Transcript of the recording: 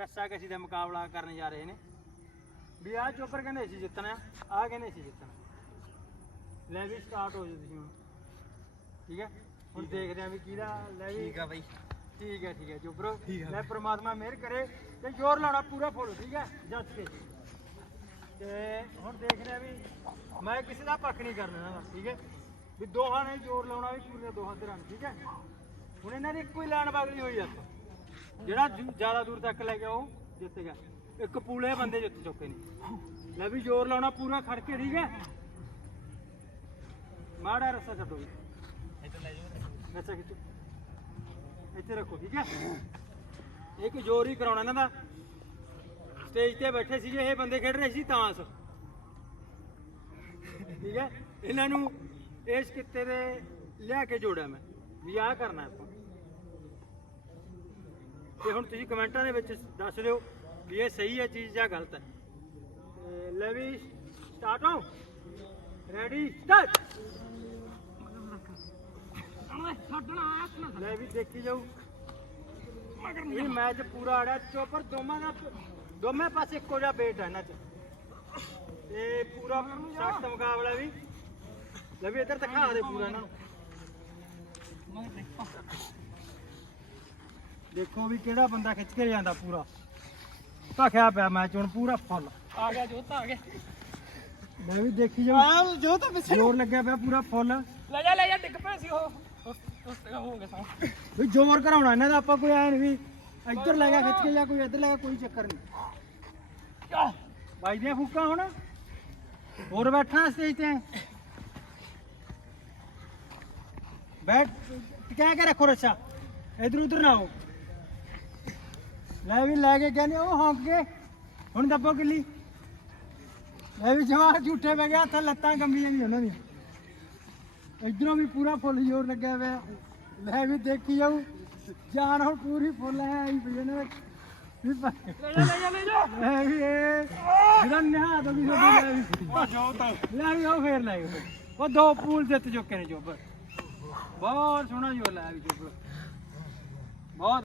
ਰੱਸਾ ਕਸ਼ੀ ਦਾ ਮੁਕਾਬਲਾ ਕਰਨ ਜਾ ਰਹੇ ਨੇ। ਵੀ ਆਹ ਚੋਪਰ ਕਹਿੰਦੇ ਸੀ ਜਿੱਤਣਾ ਆਹ ਕਹਿੰਦੇ ਸੀ ਜਿੱਤਣਾ। ਲੈ ਵੀ ਸਟਾਰਟ ਹੋ ਜਾਓ ਤੁਸੀਂ ਹੁਣ। ਠੀਕ ਹੈ? ਹੁਣ ਦੇਖਦੇ ਆਂ ਵੀ ਕਿਹਦਾ ਲੈ ਵੀ ਆ ਬਾਈ। ਠੀਕ ਹੈ ਠੀਕ ਹੈ ਚੋਪਰੋ ਠੀਕ ਹੈ। ਲੈ ਪ੍ਰਮਾਤਮਾ ਮਿਹਰ ਕਰੇ ਤੇ ਜ਼ੋਰ ਲਾਉਣਾ ਪੂਰਾ ਫੁੱਲ ਠੀਕ ਹੈ? ਜੱਜ ਕੇ। ਤੇ ਹੁਣ ਦੇਖਦੇ ਆਂ ਵੀ ਮੈਂ ਕਿਸੇ ਦਾ ਪੱਖ ਨਹੀਂ ਕਰਨਾ ਦਾ ਠੀਕ ਹੈ? ਵੀ ਦੋਹਾਂ ਨੇ ਜ਼ੋਰ ਲਾਉਣਾ ਵੀ ਪੂਰੇ ਦੋਹਾਂ ਧਿਰਾਂ ਨੇ ਠੀਕ ਹੈ? ਹੁਣ ਇਹਨਾਂ ਦੀ ਇੱਕੋ ਹੀ ਲਾਈਨ ਬਗਲੀ ਹੋਈ ਆ। ਜਿਹੜਾ ਜ਼ਿਆਦਾ ਦੂਰ ਤੱਕ ਲੈ ਗਿਆ ਉਹ ਜਿੱਤ ਗਿਆ। ਇੱਕ ਪੂਲੇ ਬੰਦੇ ਜਿੱਤ ਚੁੱਕੇ ਨੇ। ਲੈ ਵੀ ਜ਼ੋਰ ਲਾਉਣਾ ਪੂਰਾ ਖੜ ਕੇ, ਠੀਕ ਹੈ? ਮਾੜਾ ਰਸਾ ਛੱਡੋ ਜੀ ਅੱਛਾ ਖਿੱਚੋ। ਇੱਥੇ ਰੱਖੋ, ਠੀਕ ਹੈ? ਇੱਕ ਜ਼ੋਰ ਹੀ ਕਰਾਉਣਾ ਇਹਨਾਂ ਦਾ। ਸਟੇਜ ਤੇ ਬੈਠੇ ਸੀਗੇ, ਇਹ ਬੰਦੇ ਖੇਡ ਰਹੇ ਸੀ ਤਾਂਸ। ਠੀਕ ਹੈ? ਇਹਨਾਂ ਨੂੰ ਇਸ ਕਿੱਤੇ ਦੇ ਲਿਆ ਕੇ ਜੋੜਿਆ ਮੈਂ, ਵੀ ਆਹ ਕਰਨਾ ਆਪਾਂ। ਤੇ ਹੁਣ ਤੁਸੀਂ ਕਮੈਂਟਾਂ ਦੇ ਵਿੱਚ ਦੱਸ ਦਿਓ ਵੀ ਇਹ ਸਹੀ ਹੈ ਚੀਜ਼ ਜਾਂ ਗਲਤ ਹੈ। ਤੇ ਲੈ ਵੀ ਸਟਾਰਟ ਹੋ। ਰੈਡੀ ਸਟਾਰਟ ਲੈ ਵੀ ਦੇਖੀ ਜਾਊ। ਇਹ ਮੈਚ ਪੂਰਾ ਆੜਿਆ ਚੋਪਰ ਦੋਵਾਂ ਦਾ ਦੋਵੇਂ ਪਾਸੇ ਇੱਕੋ ਜਿਹਾ ਵੇਟ ਹੈ ਇਹਨਾਂ 'ਚ। ਤੇ ਪੂਰਾ ਸਖਤ ਮੁਕਾਬਲਾ ਵੀ। ਲੈ ਵੀ ਇੱਧਰ ਦਿਖਾ ਦੇ ਪੂਰਾ ਇਹਨਾਂ ਨੂੰ। ਦੇਖੋ ਵੀ ਕਿਹੜਾ ਬੰਦਾ ਖਿੱਚ ਕੇ ਜਾਂਦਾ ਪੂਰਾ। ਭਖਿਆ ਪਿਆ ਮੈਚ ਹੁਣ ਪੂਰਾ ਫੁੱਲ। ਆ ਗਿਆ ਜੋਤ ਆ ਗਿਆ। ਮੈਂ ਵੀ ਦੇਖੀ ਜਾਊ। ਆ ਜੋ ਤਾਂ ਪਿੱਛੇ ਜ਼ੋਰ ਲੱਗਿਆ ਪਿਆ ਪੂਰਾ ਫੁੱਲ। ਲੈ ਜਾ ਲੈ ਜਾ ਡਿੱਗ ਪਿਆ ਸੀ ਉਹ। ਉਸ ਉਸ ਤੇ ਹੋ ਗਿਆ ਸਾਂ ਵੀ ਜ਼ੋਰ ਕਰਾਉਣਾ ਇਹਨਾਂ ਦਾ ਆਪਾਂ ਕੋਈ ਐ ਨਹੀਂ ਵੀ ਇੱਧਰ ਲੈ ਗਿਆ ਖਿੱਚ ਕੇ ਜਾਂ ਕੋਈ ਇੱਧਰ ਲੈ ਗਿਆ ਕੋਈ ਚੱਕਰ ਨਹੀਂ। ਬਾਈ ਦੀਆਂ ਫੂਕਾਂ ਹੁਣ। ਹੋਰ ਬੈਠਾ ਸਟੇਜ ਤੇ। ਬੈਠ ਟਿਕਾ ਕੇ ਰੱਖੋ ਰੱਛਾ ਇਧਰ ਉਧਰ ਨਾ ਹੋ ਲੈ ਵੀ ਲੈ ਕੇ ਕਹਿੰਦੇ ਉਹ ਹੌਂਕ ਕੇ। ਹੁਣ ਦੱਬੋ ਕਿੱਲੀ। ਲੈ ਵੀ ਜਮਾ ਝੂਠੇ ਪੈ ਗਿਆ ਹੱਥ ਲੱਤਾਂ ਕੰਬੀਆਂ ਨਹੀਂ ਉਹਨਾਂ ਦੀਆਂ। ਇਧਰੋਂ ਵੀ ਪੂਰਾ ਫੁੱਲ ਜ਼ੋਰ ਲੱਗਿਆ ਹੋਇਆ। ਲੈ ਵੀ ਦੇਖੀ ਜਾਊ। ਜਾਨ ਹੁਣ ਪੂਰੀ ਫੁੱਲ ਹੈ ਆਈ ਪਈ ਇਹਨਾਂ ਵਿੱਚ ਵੀ ਪ- ਲੈ ਜਾ ਲੈ ਜਾ ਲੈ ਵੀ ਇਹ ਜਿਹੜਾ ਨਿਹਾ ਦੋ ਵੀ ਛੋਟੀ ਲੈ ਵੀ ਆ ਜੋ ਤਾਂ ਲੈ ਵੀ ਉਹ ਫੇਰ ਲੈ ਉਹ ਦੋ ਪੂਲ ਜਿੱਤ ਚੁੱਕੇ ਨੇ ਚੋਬਰ ਬਹੁਤ ਸੋਹਣਾ ਜ਼ੋਰ ਲਾਇਆ ਵੀ ਚੋਬਰ ਬਹੁਤ